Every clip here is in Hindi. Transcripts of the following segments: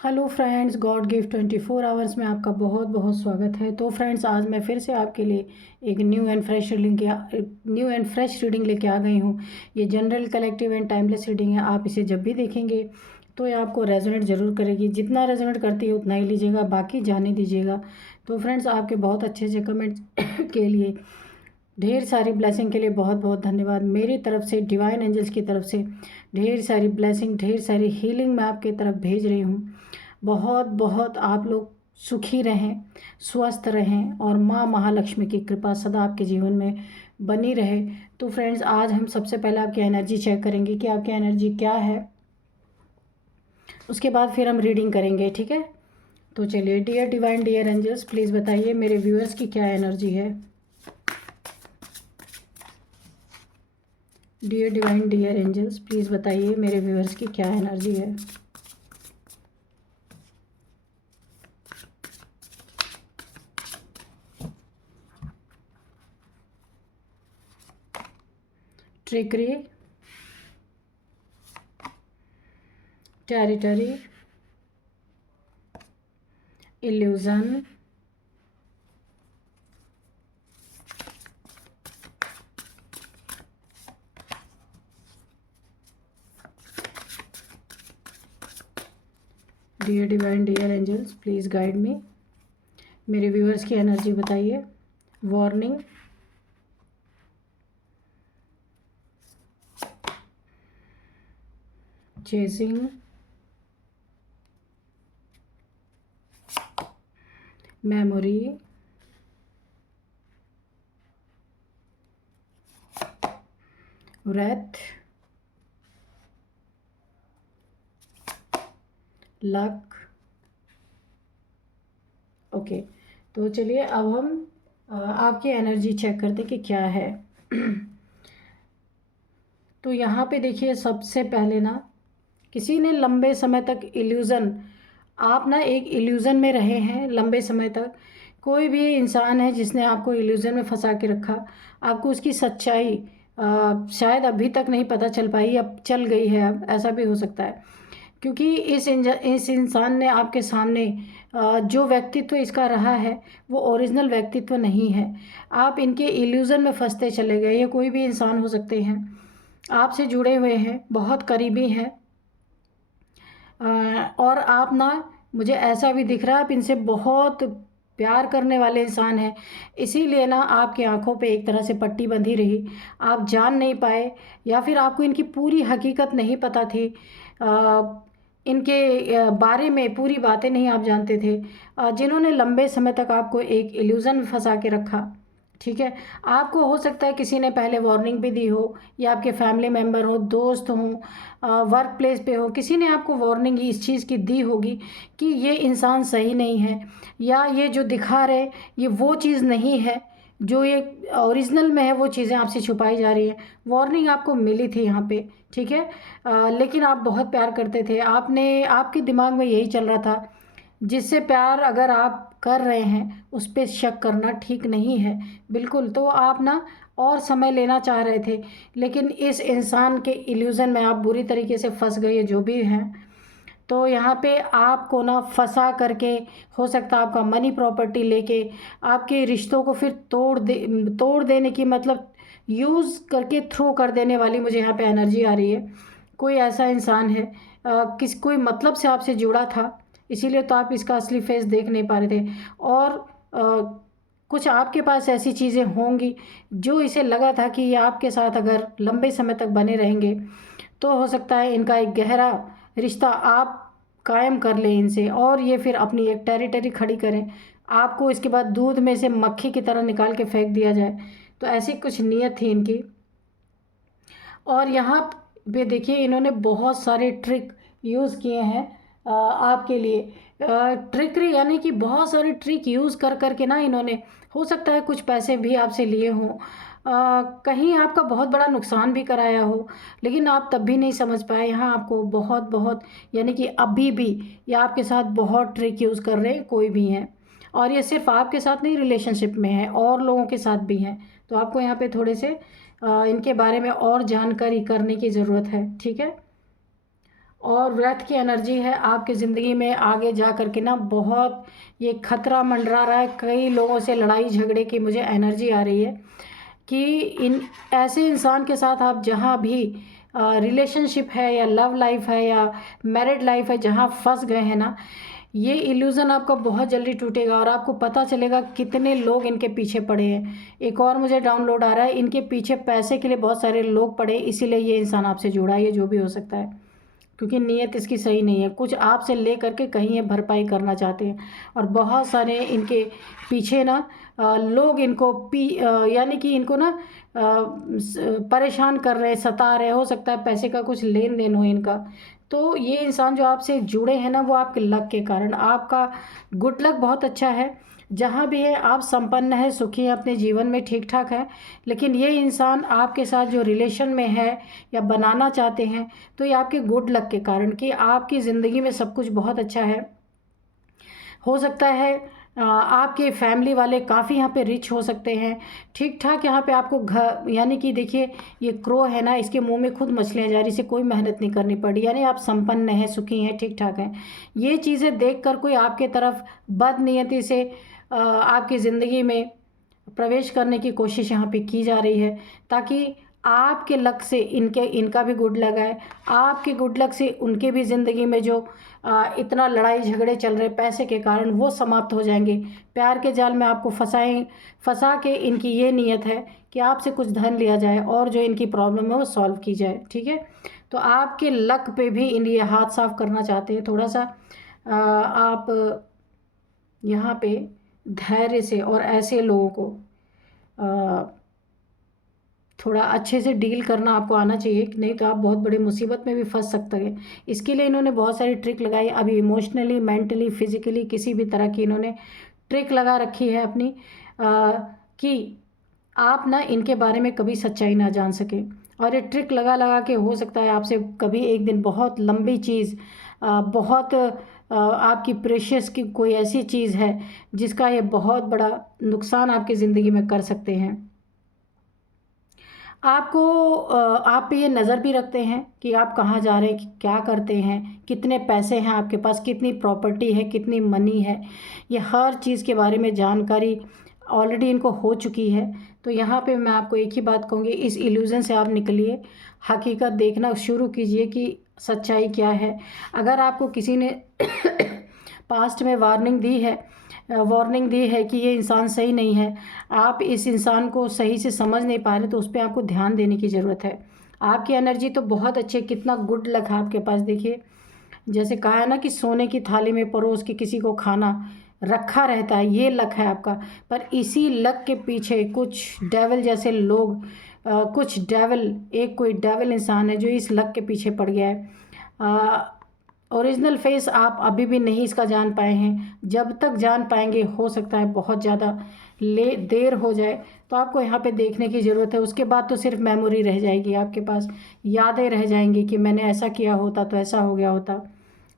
Hello friends, God gift 24 hours में आपका बहुत बहुत स्वागत है। तो फ्रेंड्स, आज मैं फिर से आपके लिए एक न्यू एंड फ्रेश रीडिंग लेके आ गई हूँ। ये general, collective and timeless reading है। आप इसे जब भी देखेंगे तो ये आपको रेजोनेट ज़रूर करेगी। जितना रेजोनेट करती है उतना ही लीजिएगा, बाकी जाने दीजिएगा। तो फ्रेंड्स, आपके बहुत अच्छे अच्छे कमेंट्स के लिए, ढेर सारी ब्लेसिंग के लिए बहुत बहुत धन्यवाद। मेरी तरफ से, डिवाइन एंजल्स की तरफ से ढेर सारी ब्लेसिंग, ढेर सारी हीलिंग मैं आपके तरफ भेज रही हूँ। बहुत बहुत आप लोग सुखी रहें, स्वस्थ रहें और माँ महालक्ष्मी की कृपा सदा आपके जीवन में बनी रहे। तो फ्रेंड्स, आज हम सबसे पहले आपकी एनर्जी चेक करेंगे कि आपकी एनर्जी क्या है। उसके बाद फिर हम रीडिंग करेंगे, ठीक है। तो चलिए, dear divine, dear angels, please बताइए मेरे व्यूअर्स की क्या एनर्जी है। Dear divine, dear angels, please बताइए मेरे व्यूअर्स की क्या एनर्जी है। Trickery, territory, illusion, dear divine, dear angels, please guide me. मेरे व्यूअर्स की एनर्जी बताइए। Warning, chasing, memory, wrath, luck. Okay, तो चलिए अब हम आपकी एनर्जी चेक करते कि क्या है। तो यहाँ पे देखिए, सबसे पहले ना, किसी ने लंबे समय तक इल्यूज़न, आप ना एक इल्यूज़न में रहे हैं लंबे समय तक। कोई भी इंसान है जिसने आपको इल्यूज़न में फंसा के रखा, आपको उसकी सच्चाई शायद अभी तक नहीं पता चल पाई, अब चल गई है, अब ऐसा भी हो सकता है। क्योंकि इस इंसान ने आपके सामने जो व्यक्तित्व इसका रहा है वो ओरिजिनल व्यक्तित्व नहीं है। आप इनके इल्यूज़न में फंसते चले गए। ये कोई भी इंसान हो सकते हैं, आपसे जुड़े हुए हैं, बहुत करीबी हैं। और आप ना, मुझे ऐसा भी दिख रहा है आप इनसे बहुत प्यार करने वाले इंसान हैं। इसीलिए ना आपकी आंखों पे एक तरह से पट्टी बंधी रही, आप जान नहीं पाए, या फिर आपको इनकी पूरी हकीकत नहीं पता थी। इनके बारे में पूरी बातें नहीं आप जानते थे। जिन्होंने लंबे समय तक आपको एक इल्यूज़न में फंसा के रखा, ठीक है। आपको हो सकता है किसी ने पहले वार्निंग भी दी हो, या आपके फैमिली मेम्बर हो, दोस्त हों, वर्क प्लेस पे हो, किसी ने आपको वार्निंग इस चीज़ की दी होगी कि ये इंसान सही नहीं है, या ये जो दिखा रहे ये वो चीज़ नहीं है जो ये ओरिजिनल में है, वो चीज़ें आपसे छुपाई जा रही हैं। वार्निंग आपको मिली थी यहाँ पे, ठीक है। लेकिन आप बहुत प्यार करते थे, आपके दिमाग में यही चल रहा था, जिससे प्यार अगर आप कर रहे हैं उस पर शक करना ठीक नहीं है, बिल्कुल। तो आप ना और समय लेना चाह रहे थे, लेकिन इस इंसान के इल्यूज़न में आप बुरी तरीके से फंस गए, जो भी हैं। तो यहाँ पे आपको ना फंसा करके, हो सकता है आपका मनी प्रॉपर्टी लेके, आपके रिश्तों को फिर तोड़ देने की, मतलब यूज़ करके थ्रो कर देने वाली मुझे यहाँ पे एनर्जी आ रही है। कोई ऐसा इंसान है, कोई मतलब से आपसे जुड़ा था, इसीलिए तो आप इसका असली फेस देख नहीं पा रहे थे। और कुछ आपके पास ऐसी चीज़ें होंगी जो इसे लगा था कि ये आपके साथ अगर लंबे समय तक बने रहेंगे तो हो सकता है इनका एक गहरा रिश्ता आप कायम कर लें इनसे, और ये फिर अपनी एक टेरिटरी खड़ी करें, आपको इसके बाद दूध में से मक्खी की तरह निकाल के फेंक दिया जाए। तो ऐसी कुछ नीयत थी इनकी। और यहाँ पे देखिए, इन्होंने बहुत सारे ट्रिक यूज़ किए हैं आपके लिए। ट्रिकरी यानी कि बहुत सारे ट्रिक यूज़ कर कर के ना, इन्होंने, हो सकता है कुछ पैसे भी आपसे लिए हों, कहीं आपका बहुत बड़ा नुकसान भी कराया हो, लेकिन आप तब भी नहीं समझ पाए। यहाँ आपको बहुत बहुत, यानी कि अभी भी ये आपके साथ बहुत ट्रिक यूज़ कर रहे हैं, कोई भी हैं। और ये सिर्फ आपके साथ नहीं, रिलेशनशिप में है, और लोगों के साथ भी हैं। तो आपको यहाँ पे थोड़े से इनके बारे में और जानकारी करने की ज़रूरत है, ठीक है। और व्यर्थ की एनर्जी है आपकी ज़िंदगी में। आगे जा कर के ना बहुत ये खतरा मंडरा रहा है, कई लोगों से लड़ाई झगड़े की मुझे एनर्जी आ रही है कि इन ऐसे इंसान के साथ आप जहाँ भी रिलेशनशिप है या लव लाइफ है या मैरिड लाइफ है, जहाँ फंस गए हैं ना, ये इल्यूज़न आपका बहुत जल्दी टूटेगा और आपको पता चलेगा कितने लोग इनके पीछे पड़े हैं। एक और मुझे डाउनलोड आ रहा है, इनके पीछे पैसे के लिए बहुत सारे लोग पड़े, इसीलिए ये इंसान आपसे जुड़ा है। ये जो भी हो सकता है, क्योंकि नीयत इसकी सही नहीं है, कुछ आपसे ले करके कहीं ये भरपाई करना चाहते हैं। और बहुत सारे इनके पीछे ना लोग इनको यानी कि इनको ना परेशान कर रहे, सता रहे, हो सकता है पैसे का कुछ लेन देन हो इनका। तो ये इंसान जो आपसे जुड़े हैं ना, वो आपके लक के कारण, आपका गुड लक बहुत अच्छा है। जहाँ भी है आप संपन्न है, सुखी है, अपने जीवन में ठीक ठाक है। लेकिन ये इंसान आपके साथ जो रिलेशन में है या बनाना चाहते हैं, तो ये आपके गुड लक के कारण कि आपकी ज़िंदगी में सब कुछ बहुत अच्छा है। हो सकता है आपके फैमिली वाले काफ़ी यहाँ पे रिच हो सकते हैं, ठीक ठाक। यहाँ पे आपको घर, यानी कि देखिए ये क्रो है ना, इसके मुंह में खुद मछलियाँ जा रही, इसे कोई मेहनत नहीं करनी पड़ी, यानी आप संपन्न हैं, सुखी हैं, ठीक ठाक हैं। ये चीज़ें देखकर कोई आपके तरफ बदनीयती से आपकी ज़िंदगी में प्रवेश करने की कोशिश यहाँ पे की जा रही है, ताकि आपके लक से इनका भी गुड लक है, आपके गुड लक से उनके भी ज़िंदगी में जो इतना लड़ाई झगड़े चल रहे पैसे के कारण, वो समाप्त हो जाएंगे। प्यार के जाल में आपको फंसा के इनकी ये नीयत है कि आपसे कुछ धन लिया जाए और जो इनकी प्रॉब्लम है वो सॉल्व की जाए, ठीक है। तो आपके लक पे भी इन ये हाथ साफ करना चाहते हैं। थोड़ा सा आप यहाँ पे धैर्य से और ऐसे लोगों को थोड़ा अच्छे से डील करना आपको आना चाहिए, नहीं तो आप बहुत बड़ी मुसीबत में भी फंस सकते हैं। इसके लिए इन्होंने बहुत सारी ट्रिक लगाई, अभी इमोशनली, मेंटली, फिजिकली किसी भी तरह की इन्होंने ट्रिक लगा रखी है अपनी, कि आप ना इनके बारे में कभी सच्चाई ना जान सके। और ये ट्रिक लगा लगा के हो सकता है आपसे कभी एक दिन बहुत लंबी चीज़, बहुत आपकी प्रेशियस की कोई ऐसी चीज़ है जिसका ये बहुत बड़ा नुकसान आपकी ज़िंदगी में कर सकते हैं। आपको आप पे ये नज़र भी रखते हैं कि आप कहाँ जा रहे हैं, क्या करते हैं, कितने पैसे हैं आपके पास, कितनी प्रॉपर्टी है, कितनी मनी है, ये हर चीज़ के बारे में जानकारी ऑलरेडी इनको हो चुकी है। तो यहाँ पे मैं आपको एक ही बात कहूँगी, इस इल्यूज़न से आप निकलिए, हकीकत देखना शुरू कीजिए कि सच्चाई क्या है। अगर आपको किसी ने पास्ट में वार्निंग दी है कि ये इंसान सही नहीं है, आप इस इंसान को सही से समझ नहीं पा रहे, तो उस पर आपको ध्यान देने की ज़रूरत है। आपकी एनर्जी तो बहुत अच्छी है, कितना गुड लक है आपके पास। देखिए जैसे कहा है ना कि सोने की थाली में परोस के किसी को खाना रखा रहता है, ये लक है आपका। पर इसी लक के पीछे कुछ डेविल जैसे लोग, कुछ डेविल, एक कोई डेविल इंसान है जो इस लक के पीछे पड़ गया है। ओरिजिनल फेस आप अभी भी नहीं इसका जान पाए हैं, जब तक जान पाएंगे हो सकता है बहुत ज़्यादा देर हो जाए। तो आपको यहाँ पे देखने की ज़रूरत है, उसके बाद तो सिर्फ मेमोरी रह जाएगी आपके पास, यादें रह जाएंगी कि मैंने ऐसा किया होता तो ऐसा हो गया होता।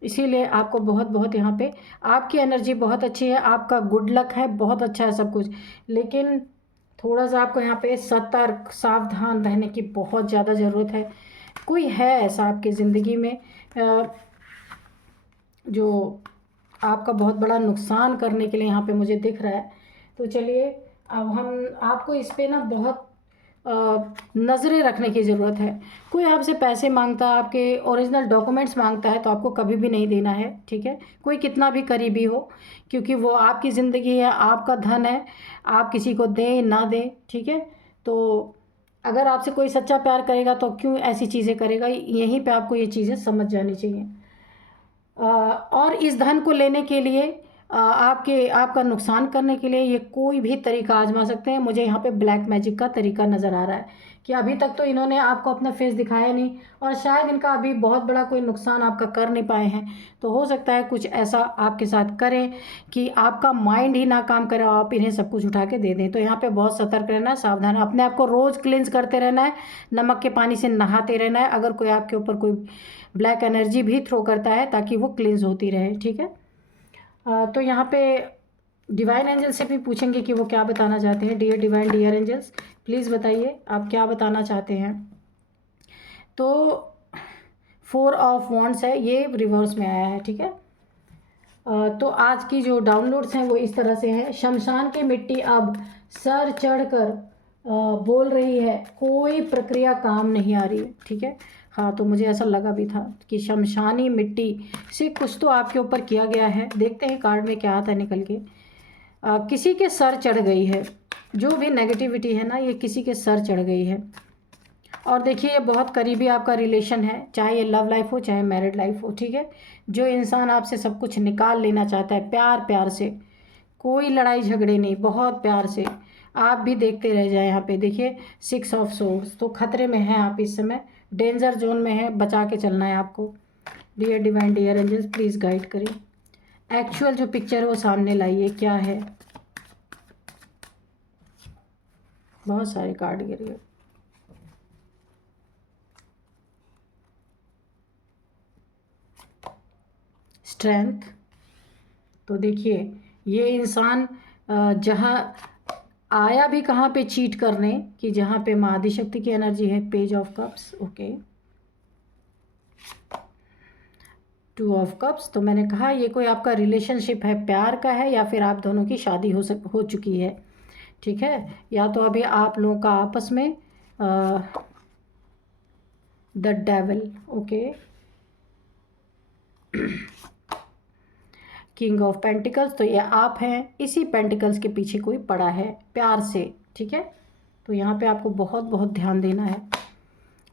इसीलिए आपको बहुत बहुत यहाँ पे आपकी एनर्जी बहुत अच्छी है, आपका गुड लक है, बहुत अच्छा है सब कुछ। लेकिन थोड़ा सा आपको यहाँ पे सतर्क, सावधान रहने की बहुत ज़्यादा ज़रूरत है। कोई है ऐसा आपकी ज़िंदगी में जो आपका बहुत बड़ा नुकसान करने के लिए यहाँ पे मुझे दिख रहा है। तो चलिए अब हम आपको इस पे ना बहुत नज़रें रखने की ज़रूरत है। कोई आपसे पैसे मांगता है, आपके ओरिजिनल डॉक्यूमेंट्स मांगता है, तो आपको कभी भी नहीं देना है, ठीक है। कोई कितना भी करीबी हो, क्योंकि वो आपकी ज़िंदगी है, आपका धन है, आप किसी को दें ना दें, ठीक है। तो अगर आपसे कोई सच्चा प्यार करेगा तो क्यों ऐसी चीज़ें करेगा, यहीं पे आपको ये चीज़ें समझ जानी चाहिए। और इस धन को लेने के लिए आपका नुकसान करने के लिए ये कोई भी तरीका आजमा सकते हैं। मुझे यहाँ पे ब्लैक मैजिक का तरीका नज़र आ रहा है कि अभी तक तो इन्होंने आपको अपना फेस दिखाया नहीं, और शायद इनका अभी बहुत बड़ा कोई नुकसान आपका कर नहीं पाए हैं। तो हो सकता है कुछ ऐसा आपके साथ करें कि आपका माइंड ही ना काम करे, आप इन्हें सब कुछ उठा के दे दें। तो यहाँ पे बहुत सतर्क रहना है, सावधान, अपने आप को रोज़ क्लींस करते रहना है, नमक के पानी से नहाते रहना है अगर कोई आपके ऊपर कोई ब्लैक एनर्जी भी थ्रो करता है, ताकि वो क्लींस होती रहे, ठीक है। तो यहाँ पे डिवाइन एंजल से भी पूछेंगे कि वो क्या बताना चाहते हैं। Dear divine, dear angels, please बताइए आप क्या बताना चाहते हैं। तो 4 ऑफ वॉन्ड्स है, ये रिवर्स में आया है, ठीक है। तो आज की जो डाउनलोड्स हैं वो इस तरह से हैं। शमशान की मिट्टी अब सर चढ़कर बोल रही है कोई प्रक्रिया काम नहीं आ रही है, ठीक है। हाँ, तो मुझे ऐसा लगा भी था कि शमशानी मिट्टी से कुछ तो आपके ऊपर किया गया है। देखते हैं कार्ड में क्या आता है निकल के। किसी के सर चढ़ गई है, जो भी नेगेटिविटी है ना, ये किसी के सर चढ़ गई है। और देखिए, ये बहुत करीबी आपका रिलेशन है, चाहे ये लव लाइफ हो चाहे मैरिड लाइफ हो, ठीक है। जो इंसान आपसे सब कुछ निकाल लेना चाहता है प्यार प्यार से, कोई लड़ाई झगड़े नहीं, बहुत प्यार से, आप भी देखते रह जाए। यहाँ पे देखिए 6 ऑफ सोर्ड्स, तो खतरे में हैं आप इस समय, डेंजर जोन में है, बचा के चलना है आपको। Dear divine, dear angels, please guide करें। एक्चुअल जो पिक्चर है वो सामने लाइए, क्या है। बहुत सारे कार्ड गिर गए। स्ट्रेंथ, तो देखिए ये इंसान जहाँ आया भी कहाँ पे चीट करने, कि जहाँ पे माँ आदिशक्ति की एनर्जी है। Page of cups, okay. 2 of cups, तो मैंने कहा ये कोई आपका रिलेशनशिप है, प्यार का है, या फिर आप दोनों की शादी हो चुकी है, ठीक है। या तो अभी आप लोगों का आपस में the devil, okay. King of pentacles, तो ये आप हैं, इसी पेंटिकल्स के पीछे कोई पड़ा है प्यार से, ठीक है। तो यहाँ पे आपको बहुत बहुत ध्यान देना है।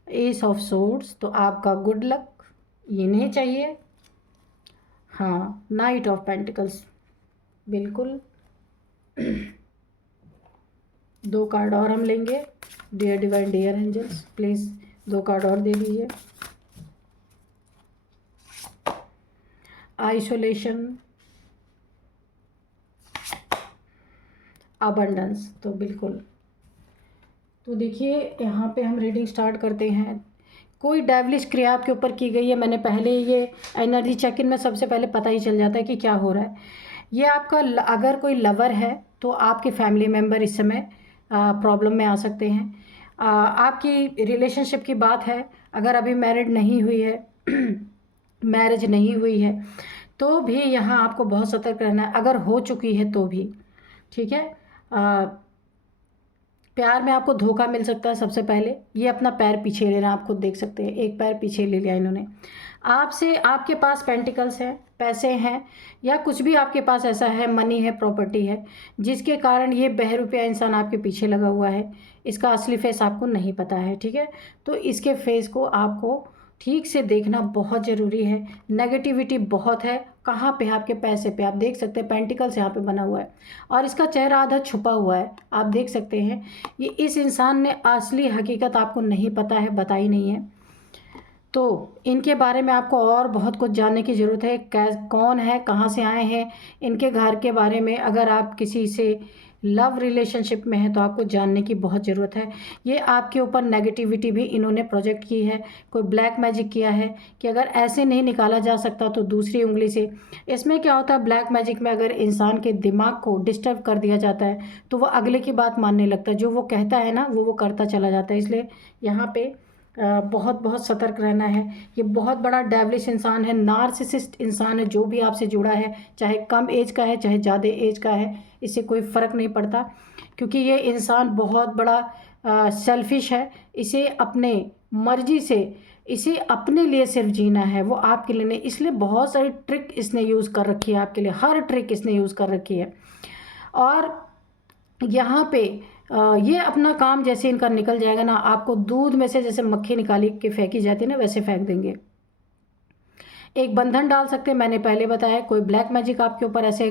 एस ऑफ सोर्ड्स, तो आपका गुड लक ये नहीं चाहिए। हाँ, नाइट ऑफ पेंटिकल्स, बिल्कुल। 2 कार्ड और हम लेंगे। Dear divine, dear angels, please 2 card और दे दीजिए। आइसोलेशन, अबंडेंस, तो बिल्कुल। तो देखिए यहाँ पे हम रीडिंग स्टार्ट करते हैं। कोई डेविलिश क्रिया आपके ऊपर की गई है। मैंने पहले ये एनर्जी चेक इन में सबसे पहले पता ही चल जाता है कि क्या हो रहा है। ये आपका अगर कोई लवर है तो आपके फैमिली मेम्बर इस समय प्रॉब्लम में आ सकते हैं। आपकी रिलेशनशिप की बात है, अगर अभी मैरिड नहीं हुई है मैरिज नहीं हुई है तो भी यहाँ आपको बहुत सतर्क रहना है। अगर हो चुकी है तो भी, ठीक है। प्यार में आपको धोखा मिल सकता है। सबसे पहले ये अपना पैर पीछे लेना, आप खुद देख सकते हैं, एक पैर पीछे ले लिया इन्होंने आपसे। आपके पास पेंटिकल्स हैं, पैसे हैं, या कुछ भी आपके पास ऐसा है, मनी है, प्रॉपर्टी है, जिसके कारण ये बहरूपिया इंसान आपके पीछे लगा हुआ है। इसका असली फेस आपको नहीं पता है, ठीक है। तो इसके फेस को आपको ठीक से देखना बहुत ज़रूरी है। नेगेटिविटी बहुत है। कहाँ पे? आपके पैसे पे। आप देख सकते हैं पेंटिकल्स यहाँ पे बना हुआ है और इसका चेहरा आधा छुपा हुआ है, आप देख सकते हैं। ये इस इंसान ने असली हकीकत आपको नहीं पता है, बताई नहीं है। तो इनके बारे में आपको और बहुत कुछ जानने की ज़रूरत है। कौन है, कहाँ से आए हैं, इनके घर के बारे में। अगर आप किसी से लव रिलेशनशिप में है तो आपको जानने की बहुत ज़रूरत है। ये आपके ऊपर नेगेटिविटी भी इन्होंने प्रोजेक्ट की है, कोई ब्लैक मैजिक किया है कि अगर ऐसे नहीं निकाला जा सकता तो दूसरी उंगली से। इसमें क्या होता है, ब्लैक मैजिक में अगर इंसान के दिमाग को डिस्टर्ब कर दिया जाता है तो वह अगले की बात मानने लगता है, जो वो कहता है ना वो करता चला जाता है। इसलिए यहाँ पे बहुत बहुत सतर्क रहना है। ये बहुत बड़ा डेविलिश इंसान है, नार्सिसिस्ट इंसान है। जो भी आपसे जुड़ा है, चाहे कम एज का है चाहे ज़्यादा एज का है, इससे कोई फ़र्क नहीं पड़ता, क्योंकि ये इंसान बहुत बड़ा सेल्फिश है। इसे अपने मर्जी से, इसे अपने लिए सिर्फ जीना है, वो आपके लिए नहीं। इसलिए बहुत सारी ट्रिक इसने यूज़ कर रखी है आपके लिए, हर ट्रिक इसने यूज़ कर रखी है। और यहाँ पे ये अपना काम जैसे इनका निकल जाएगा ना, आपको दूध में से जैसे मक्खी निकाली के फेंकी जाती है ना, वैसे फेंक देंगे। एक बंधन डाल सकते हैं, मैंने पहले बताया। कोई ब्लैक मैजिक आपके ऊपर ऐसे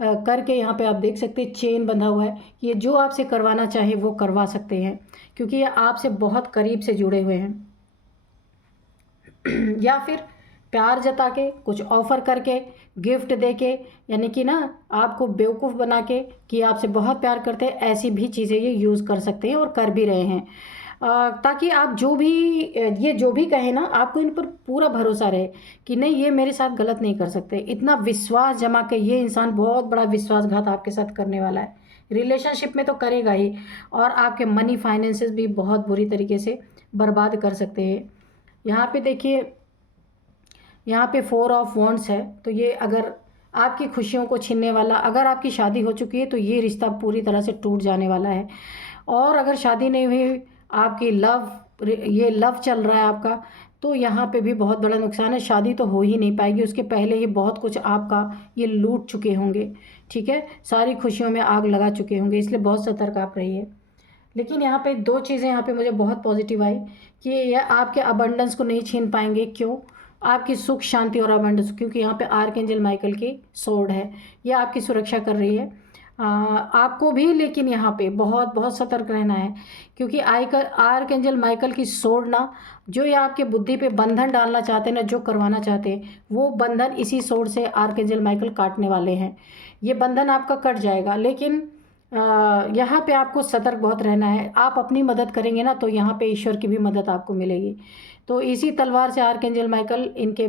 करके, यहाँ पे आप देख सकते हैं चेन बंधा हुआ है। ये जो आपसे करवाना चाहे वो करवा सकते हैं, क्योंकि ये आपसे बहुत करीब से जुड़े हुए हैं। या फिर प्यार जता के, कुछ ऑफ़र करके, गिफ्ट दे के, यानी कि ना आपको बेवकूफ़ बना के कि आपसे बहुत प्यार करते हैं, ऐसी भी चीज़ें ये यूज़ कर सकते हैं और कर भी रहे हैं। ताकि आप जो भी कहें ना, आपको इन पर पूरा भरोसा रहे कि नहीं, ये मेरे साथ गलत नहीं कर सकते। इतना विश्वास जमा के ये इंसान बहुत बड़ा विश्वासघात आपके साथ करने वाला है। रिलेशनशिप में तो करेगा ही, और आपके मनी फाइनेंसेस भी बहुत बुरी तरीके से बर्बाद कर सकते हैं। यहाँ पे देखिए यहाँ पे 4 ऑफ वॉन्ड्स है, तो ये अगर आपकी खुशियों को छीनने वाला, अगर आपकी शादी हो चुकी है तो ये रिश्ता पूरी तरह से टूट जाने वाला है। और अगर शादी नहीं हुई, आपकी ये लव चल रहा है आपका, तो यहाँ पे भी बहुत बड़ा नुकसान है। शादी तो हो ही नहीं पाएगी, उसके पहले ही बहुत कुछ आपका ये लूट चुके होंगे, ठीक है, सारी खुशियों में आग लगा चुके होंगे, इसलिए बहुत सतर्क आप रहिए। लेकिन यहाँ पे 2 चीज़ें यहाँ पे मुझे बहुत पॉजिटिव आई कि यह आपके अबंडेंस को नहीं छीन पाएंगे। क्यों? आपकी सुख शांति और अबंडेंस, क्योंकि यहाँ पे आर्कएंजल माइकल की सोर्ड है, ये आपकी सुरक्षा कर रही है। आपको भी लेकिन यहाँ पे बहुत बहुत सतर्क रहना है, क्योंकि आर्कएंजल माइकल की सोर्ड ना, जो ये आपके बुद्धि पे बंधन डालना चाहते हैं ना, जो करवाना चाहते हैं, वो बंधन इसी सोर्ड से आर्कएंजल माइकल काटने वाले हैं। ये बंधन आपका कट जाएगा, लेकिन यहाँ पे आपको सतर्क बहुत रहना है। आप अपनी मदद करेंगे ना, तो यहाँ पे ईश्वर की भी मदद आपको मिलेगी। तो इसी तलवार से आर्कएंजल माइकल इनके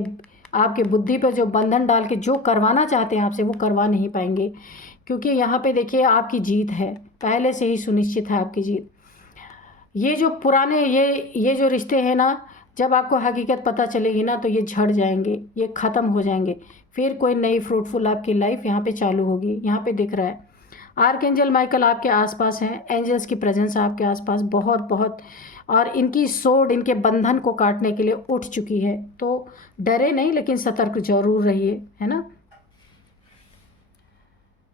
आपके बुद्धि पर जो बंधन डाल के जो करवाना चाहते हैं आपसे, वो करवा नहीं पाएंगे, क्योंकि यहाँ पे देखिए आपकी जीत है, पहले से ही सुनिश्चित है आपकी जीत। ये जो पुराने ये जो रिश्ते हैं ना, जब आपको हकीकत पता चलेगी ना, तो ये झड़ जाएंगे, ये ख़त्म हो जाएंगे, फिर कोई नई फ्रूटफुल आपकी लाइफ यहाँ पे चालू होगी। यहाँ पे दिख रहा है आर्कएंजल माइकल आपके आसपास हैं, एंजल्स की प्रेजेंस आपके आसपास बहुत बहुत, और इनकी सोर्ड इनके बंधन को काटने के लिए उठ चुकी है। तो डरे नहीं, लेकिन सतर्क जरूर रहिए, है ना।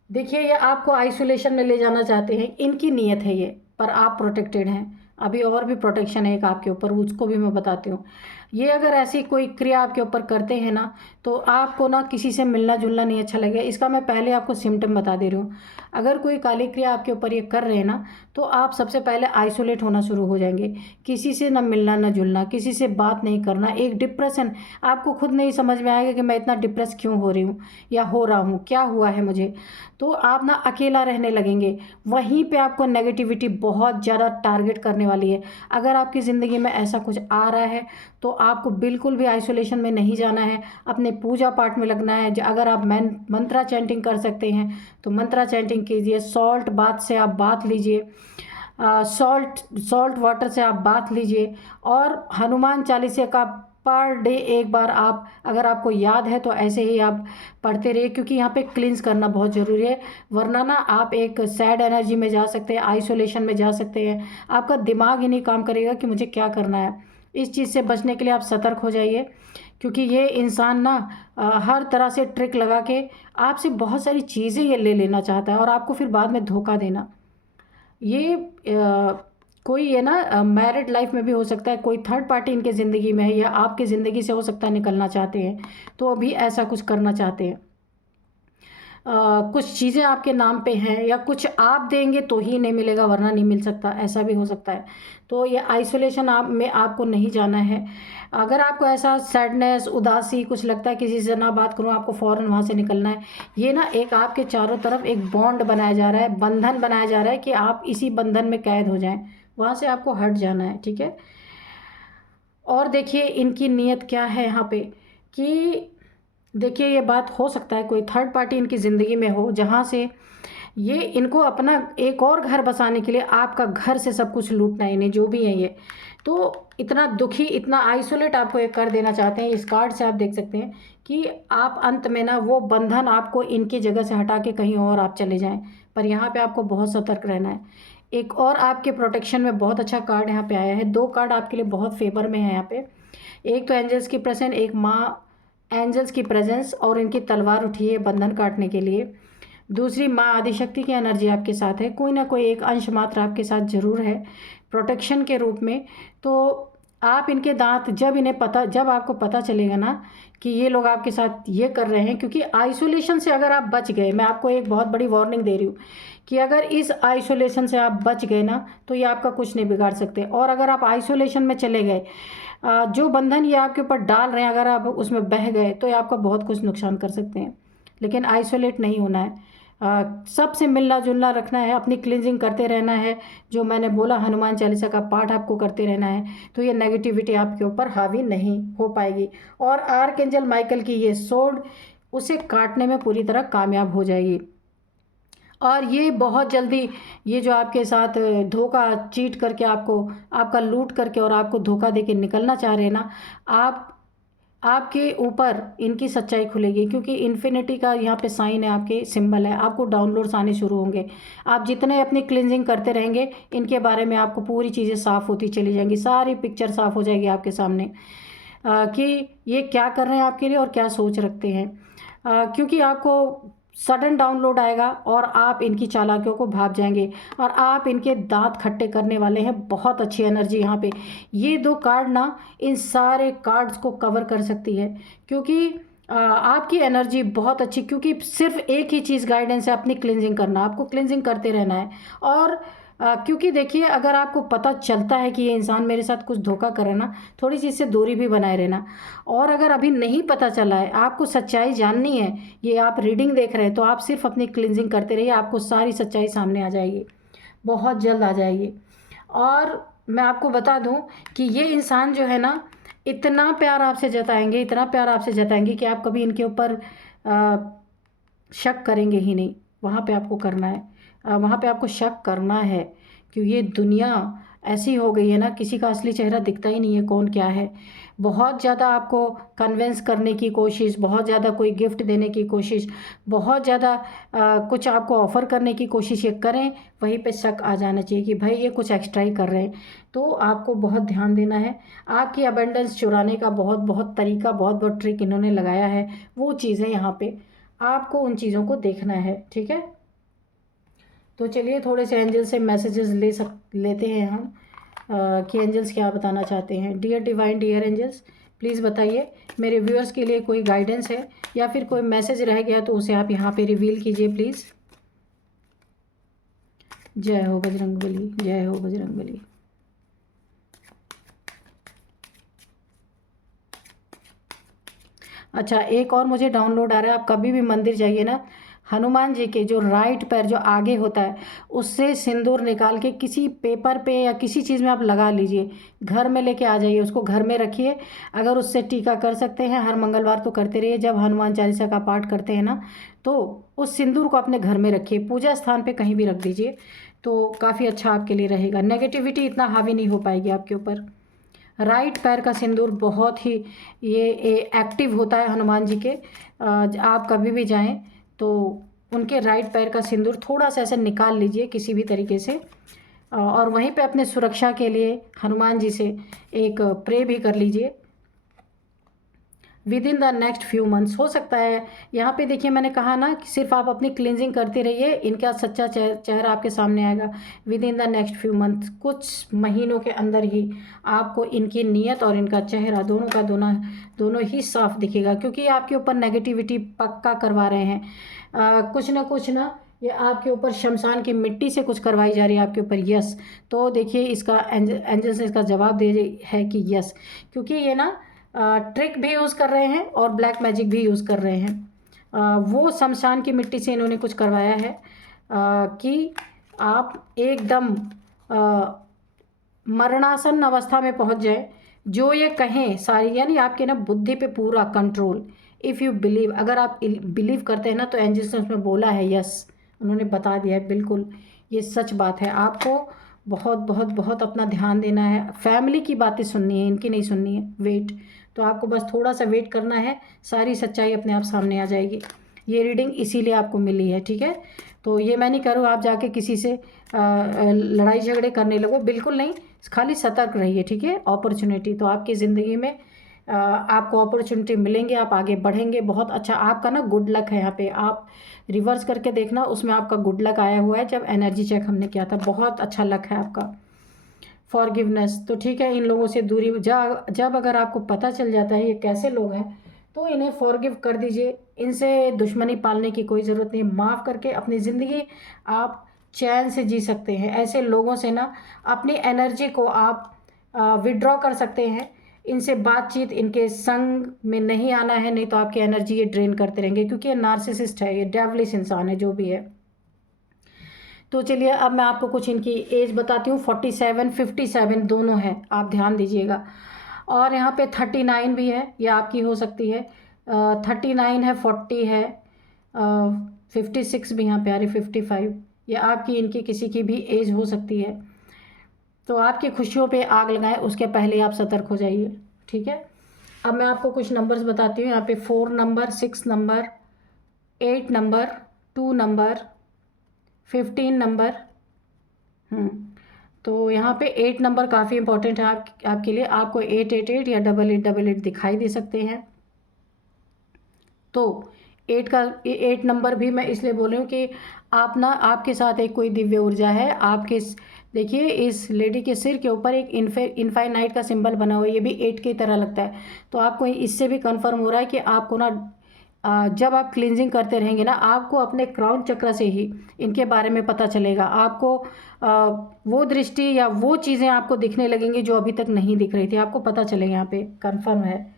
देखिए ये आपको आइसोलेशन में ले जाना चाहते हैं, इनकी नीयत है ये, पर आप प्रोटेक्टेड हैं। अभी और भी प्रोटेक्शन है एक आपके ऊपर, उसको भी मैं बताती हूँ। ये अगर ऐसी कोई क्रिया आपके ऊपर करते हैं ना, तो आपको ना किसी से मिलना जुलना नहीं अच्छा लगेगा। इसका मैं पहले आपको सिम्टम बता दे रही हूँ। अगर कोई काली क्रिया आपके ऊपर ये कर रहे हैं ना, तो आप सबसे पहले आइसोलेट होना शुरू हो जाएंगे, किसी से ना मिलना ना जुलना, किसी से बात नहीं करना, एक डिप्रेशन, आपको खुद नहीं समझ में आएगा कि मैं इतना डिप्रेस क्यों हो रही हूँ या हो रहा हूँ, क्या हुआ है मुझे। तो आप ना अकेला रहने लगेंगे, वहीं पे आपको नेगेटिविटी बहुत ज़्यादा टारगेट करने वाली है। अगर आपकी ज़िंदगी में ऐसा कुछ आ रहा है, तो आपको बिल्कुल भी आइसोलेशन में नहीं जाना है, अपने पूजा पाठ में लगना है। अगर आप मंत्रा चैंटिंग कर सकते हैं तो मंत्रा चैंटिंग कीजिए, सॉल्ट बाथ से आप बाथ लीजिए, सॉल्ट वाटर से आप बाथ लीजिए, और हनुमान चालीसा का पर डे एक बार आप, अगर आपको याद है तो ऐसे ही आप पढ़ते रहिए, क्योंकि यहाँ पे क्लींस करना बहुत ज़रूरी है। वरना ना आप एक सैड एनर्जी में जा सकते हैं, आइसोलेशन में जा सकते हैं, आपका दिमाग ही नहीं काम करेगा कि मुझे क्या करना है। इस चीज़ से बचने के लिए आप सतर्क हो जाइए, क्योंकि ये इंसान ना हर तरह से ट्रिक लगा के आपसे बहुत सारी चीज़ें ये ले लेना चाहता है, और आपको फिर बाद में धोखा देना। ये कोई ये ना मैरिड लाइफ में भी हो सकता है, कोई थर्ड पार्टी इनके ज़िंदगी में है, या आपकी ज़िंदगी से हो सकता है निकलना चाहते हैं, तो अभी ऐसा कुछ करना चाहते हैं। कुछ चीज़ें आपके नाम पे हैं, या कुछ आप देंगे तो ही नहीं मिलेगा, वरना नहीं मिल सकता, ऐसा भी हो सकता है। तो ये आइसोलेशन में आपको नहीं जाना है। अगर आपको ऐसा सैडनेस, उदासी कुछ लगता है, किसी से ना बात करूं, आपको फ़ौरन वहाँ से निकलना है। ये ना एक आपके चारों तरफ एक बॉन्ड बनाया जा रहा है, बंधन बनाया जा रहा है कि आप इसी बंधन में कैद हो जाएं, वहाँ से आपको हट जाना है, ठीक है। और देखिए इनकी नीयत क्या है यहाँ पे, कि देखिए ये बात हो सकता है कोई थर्ड पार्टी इनकी ज़िंदगी में हो, जहाँ से ये इनको अपना एक और घर बसाने के लिए आपका घर से सब कुछ लूटना है इन्हें, जो भी है ये। तो इतना दुखी, इतना आइसोलेट आपको ये कर देना चाहते हैं। इस कार्ड से आप देख सकते हैं कि आप अंत में ना वो बंधन आपको इनकी जगह से हटा के कहीं और आप चले जाएं, पर यहाँ पे आपको बहुत सतर्क रहना है। एक और आपके प्रोटेक्शन में बहुत अच्छा कार्ड यहाँ पे आया है, 2 कार्ड आपके लिए बहुत फेवर में है यहाँ पे। एक तो एंजल्स की प्रेजेंस, एक माँ एंजल्स की प्रेजेंस, और इनकी तलवार उठी है बंधन काटने के लिए। दूसरी माँ आदिशक्ति की एनर्जी आपके साथ है, कोई ना कोई एक अंश मात्र आपके साथ ज़रूर है प्रोटेक्शन के रूप में। तो आप इनके दांत, जब आपको पता चलेगा ना कि ये लोग आपके साथ ये कर रहे हैं, क्योंकि आइसोलेशन से अगर आप बच गए, मैं आपको एक बहुत बड़ी वार्निंग दे रही हूँ कि अगर इस आइसोलेशन से आप बच गए ना, तो ये आपका कुछ नहीं बिगाड़ सकते। और अगर आप आइसोलेशन में चले गए, जो बंधन ये आपके ऊपर डाल रहे हैं, अगर आप उसमें बह गए, तो ये आपका बहुत कुछ नुकसान कर सकते हैं। लेकिन आइसोलेट नहीं होना है, सबसे मिलना जुलना रखना है, अपनी क्लींजिंग करते रहना है, जो मैंने बोला हनुमान चालीसा का पाठ आपको करते रहना है, तो ये नेगेटिविटी आपके ऊपर हावी नहीं हो पाएगी। और आर्कएंजल माइकल की ये सोर्ड उसे काटने में पूरी तरह कामयाब हो जाएगी। और ये बहुत जल्दी, ये जो आपके साथ धोखा चीट करके आपको, आपका लूट करके और आपको धोखा देके निकलना चाह रहे हैं ना, आप आपके ऊपर इनकी सच्चाई खुलेगी, क्योंकि इन्फिनिटी का यहाँ पे साइन है, आपके सिंबल है। आपको डाउनलोड्स आने शुरू होंगे। आप जितने अपनी क्लिनजिंग करते रहेंगे, इनके बारे में आपको पूरी चीज़ें साफ़ होती चली जाएंगी, सारी पिक्चर साफ़ हो जाएगी आपके सामने कि ये क्या कर रहे हैं आपके लिए और क्या सोच रखते हैं। क्योंकि आपको सडन डाउनलोड आएगा और आप इनकी चालाकियों को भाप जाएंगे और आप इनके दांत खट्टे करने वाले हैं। बहुत अच्छी एनर्जी यहाँ पे, ये 2 कार्ड ना इन सारे कार्ड्स को कवर कर सकती है, क्योंकि आपकी एनर्जी बहुत अच्छी, क्योंकि सिर्फ एक ही चीज़ गाइडेंस है, अपनी क्लिनजिंग करना। आपको क्लिनजिंग करते रहना है। और क्योंकि देखिए, अगर आपको पता चलता है कि ये इंसान मेरे साथ कुछ धोखा कर रहा है ना, थोड़ी सी इससे दूरी भी बनाए रहना। और अगर अभी नहीं पता चला है, आपको सच्चाई जाननी है, ये आप रीडिंग देख रहे हैं, तो आप सिर्फ अपनी क्लिनजिंग करते रहिए, आपको सारी सच्चाई सामने आ जाएगी, बहुत जल्द आ जाएगी। और मैं आपको बता दूं कि ये इंसान जो है ना, इतना प्यार आपसे जताएंगे, इतना प्यार आपसे जताएंगे कि आप कभी इनके ऊपर शक करेंगे ही नहीं। वहाँ पे आपको करना है, वहाँ पे आपको शक करना है, क्योंकि ये दुनिया ऐसी हो गई है ना, किसी का असली चेहरा दिखता ही नहीं है कौन क्या है। बहुत ज़्यादा आपको कन्विंस करने की कोशिश, बहुत ज़्यादा कोई गिफ्ट देने की कोशिश, बहुत ज़्यादा कुछ आपको ऑफ़र करने की कोशिश ये करें, वहीं पे शक आ जाना चाहिए कि भाई ये कुछ एक्स्ट्रा ही कर रहे हैं। तो आपको बहुत ध्यान देना है। आपकी अबेंडेंस चुराने का बहुत बहुत तरीका, बहुत बहुत ट्रिक इन्होंने लगाया है, वो चीज़ें यहाँ पे आपको उन चीज़ों को देखना है, ठीक है। तो चलिए थोड़े से एंजल से मैसेजेस लेते हैं हम कि एंजल्स क्या बताना चाहते हैं। Dear divine, dear angels, please बताइए मेरे व्यूअर्स के लिए कोई गाइडेंस है या फिर कोई मैसेज रह गया तो उसे आप यहाँ पे रिवील कीजिए प्लीज़। जय हो बजरंगबली, जय हो बजरंगबली। अच्छा, एक और मुझे डाउनलोड आ रहा है। आप कभी भी मंदिर जाइए ना, हनुमान जी के जो राइट पैर जो आगे होता है, उससे सिंदूर निकाल के किसी पेपर पे या किसी चीज़ में आप लगा लीजिए, घर में लेके आ जाइए, उसको घर में रखिए। अगर उससे टीका कर सकते हैं, हर मंगलवार तो करते रहिए, जब हनुमान चालीसा का पाठ करते हैं ना, तो उस सिंदूर को अपने घर में रखिए, पूजा स्थान पर कहीं भी रख दीजिए, तो काफ़ी अच्छा आपके लिए रहेगा। नेगेटिविटी इतना हावी नहीं हो पाएगी आपके ऊपर। राइट पैर का सिंदूर बहुत ही ये एक्टिव होता है हनुमान जी के। आप कभी भी जाएं तो उनके राइट पैर का सिंदूर थोड़ा सा ऐसे निकाल लीजिए किसी भी तरीके से, और वहीं पे अपने सुरक्षा के लिए हनुमान जी से एक प्रे भी कर लीजिए with in the next few months. हो सकता है यहाँ पे देखिए, मैंने कहा ना कि सिर्फ आप अपनी क्लिनजिंग करते रहिए, इनका सच्चा चेहरा आपके सामने आएगा with in the next few months. कुछ महीनों के अंदर ही आपको इनकी नीयत और इनका चेहरा दोनों का दोनों ही साफ दिखेगा, क्योंकि आपके ऊपर नेगेटिविटी पक्का करवा रहे हैं। कुछ ना ये आपके ऊपर शमशान की मिट्टी से कुछ करवाई जा रही है आपके ऊपर। यस, तो देखिए इसका एंजल से इसका जवाब दे है कि यस, क्योंकि ये ना ट्रिक भी यूज़ कर रहे हैं और ब्लैक मैजिक भी यूज़ कर रहे हैं। वो शमशान की मिट्टी से इन्होंने कुछ करवाया है कि आप एकदम मरणासन अवस्था में पहुंच जाए। जो ये कहें सारी, यानी आपके ना बुद्धि पे पूरा कंट्रोल। इफ़ यू बिलीव, अगर आप बिलीव करते हैं ना, तो एंजल्स ने उसमें बोला है, यस, उन्होंने बता दिया है, बिल्कुल ये सच बात है। आपको बहुत बहुत बहुत अपना ध्यान देना है, फैमिली की बातें सुननी है, इनकी नहीं सुननी है। वेट, तो आपको बस थोड़ा सा वेट करना है, सारी सच्चाई अपने आप सामने आ जाएगी। ये रीडिंग इसीलिए आपको मिली है, ठीक है। तो ये मैं नहीं करूँ आप जाके किसी से लड़ाई झगड़े करने लगो, बिल्कुल नहीं, खाली सतर्क रहिए, ठीक है। अपॉर्चुनिटी तो आपकी ज़िंदगी में आपको अपॉर्चुनिटी मिलेंगे, आप आगे बढ़ेंगे। बहुत अच्छा आपका ना गुड लक है यहाँ पे। आप रिवर्स करके देखना, उसमें आपका गुड लक आया हुआ है, जब एनर्जी चेक हमने किया था। बहुत अच्छा लक है आपका। फॉरगिवनेस, तो ठीक है, इन लोगों से दूरी जब अगर आपको पता चल जाता है ये कैसे लोग हैं, तो इन्हें फॉरगिव कर दीजिए। इनसे दुश्मनी पालने की कोई ज़रूरत नहीं। माफ़ करके अपनी ज़िंदगी आप चैन से जी सकते हैं। ऐसे लोगों से ना अपनी एनर्जी को आप विड्रॉ कर सकते हैं। इनसे बातचीत, इनके संग में नहीं आना है, नहीं तो आपकी एनर्जी ये ड्रेन करते रहेंगे, क्योंकि ये नार्सिसिस्ट है, ये डेवलिश इंसान है जो भी है। तो चलिए अब मैं आपको कुछ इनकी एज बताती हूँ। 47, 57 दोनों है, आप ध्यान दीजिएगा। और यहाँ पे 39 भी है, ये आपकी हो सकती है। 39 है, 40 है, 56 भी यहाँ पे आ रही, 55, ये आपकी इनकी किसी की भी एज हो सकती है। तो आपकी खुशियों पे आग लगाएं उसके पहले आप सतर्क हो जाइए, ठीक है। अब मैं आपको कुछ नंबर्स बताती हूँ। यहाँ पे 4 number, 6 number, 8 number, 2 number, 15 number. तो यहाँ पे 8 नंबर काफ़ी इंपॉर्टेंट है आपके लिए। आपको 888 या 8888 दिखाई दे सकते हैं। तो 8 नंबर भी मैं इसलिए बोल रही हूँ कि आप ना, आपके साथ एक कोई दिव्य ऊर्जा है आपके। देखिए इस लेडी के सिर के ऊपर एक इनफाइनाइट का सिंबल बना हुआ है, ये भी 8 की तरह लगता है। तो आपको इससे भी कंफर्म हो रहा है कि आपको ना जब आप क्लींजिंग करते रहेंगे ना, आपको अपने क्राउन चक्र से ही इनके बारे में पता चलेगा। आपको वो दृष्टि या वो चीज़ें आपको दिखने लगेंगी जो अभी तक नहीं दिख रही थी, आपको पता चलेगा, यहाँ पे कंफर्म है।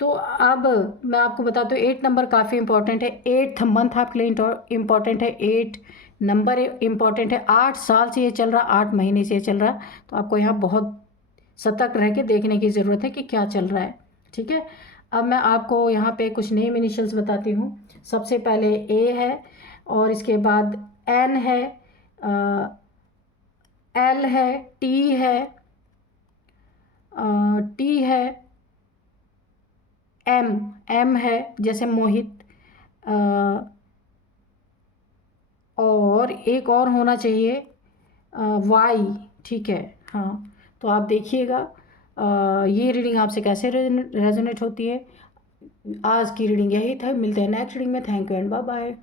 तो अब मैं आपको बताता हूँ 8 नंबर काफ़ी इंपॉर्टेंट है। 8th मंथ आपके लिए इम्पॉर्टेंट है। 8 नंबर इम्पॉर्टेंट है। 8 साल से ये चल रहा, 8 महीने से ये चल रहा। तो आपको यहाँ बहुत सतर्क रह के देखने की ज़रूरत है कि क्या चल रहा है। ठीक है, अब मैं आपको यहाँ पे कुछ नेम इनिशियल्स बताती हूँ। सबसे पहले ए है और इसके बाद एन है, एल है, टी है, एम, एम है जैसे मोहित, और एक और होना चाहिए वाई। ठीक है, हाँ। तो आप देखिएगा ये रीडिंग आपसे कैसे रेजोनेट होती है। आज की रीडिंग यही था, मिलते हैं नेक्स्ट रीडिंग में। Thank you and bye bye.